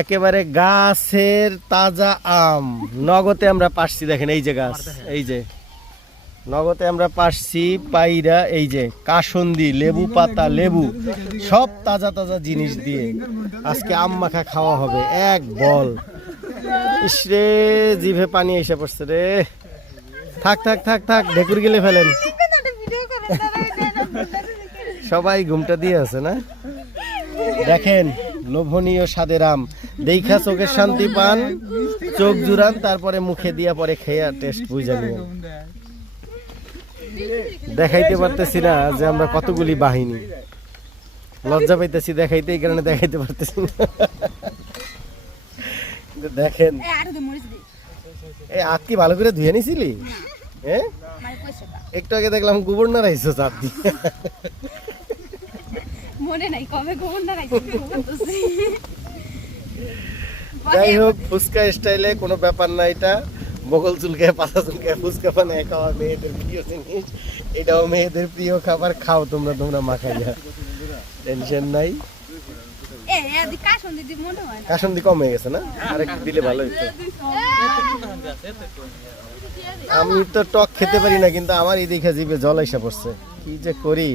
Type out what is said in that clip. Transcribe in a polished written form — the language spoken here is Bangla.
একেবারে গাছের তাজা আম নগদে আমরা পারছি। দেখেন এই যে গাছ, এই যে নগদে আমরা পারছি পাইরা। এই যে কাসুন্দি, লেবু পাতা, লেবু সব তাজা তাজা জিনিস দিয়ে আজকে আম মাখা খাওয়া হবে। এক বল ইসরে, জিভে পানি এসে পড়ছে রে। থাক থাক থাক থাক, ঢেকুর গেলে ফেলেন। সবাই ঘুমটা দিয়ে আছে না? দেখেন লোভনীয় স্বাদের আম, দেখা চোখের শান্তি পান, চোখ জুড়ান, তারপরে মুখে দিয়া পরে খেয়ে টেস্ট বুঝা নিয়ে। দেখাইতে পারতেছি না যে আমরা কতগুলি বাহিনী, লজ্জা পাইতেছি দেখাইতে, এই কারণে দেখাইতে পারতেছি না। দেখেন এই হাত কি ভালো করে ধুয়ে নিছিলি? হ্যাঁ, একটু আগে দেখলাম গোবর না রাইছো চাপ দিয়ে। মনে নাই কবে গোবর না রাইছো। যাই হোক, ফুচকা স্টাইলে কোনো ব্যাপার না। এটা বগল চুলকায়, পাতা চুলকায়, ফুচকা বানায় খাওয়া মেয়েদের প্রিয় জিনিস। এটাও মেয়েদের প্রিয় খাবার, খাও তোমরা, তোমরা মাখাইয়া, টেনশন নাই। কাসুন্দি কম হয়ে গেছে না? আরেকটু দিলে ভালো হতো। আমি তো টক খেতে পারি না, কিন্তু আমার এই দেখে জিভে জল এসে পড়ছে। কি যে করি।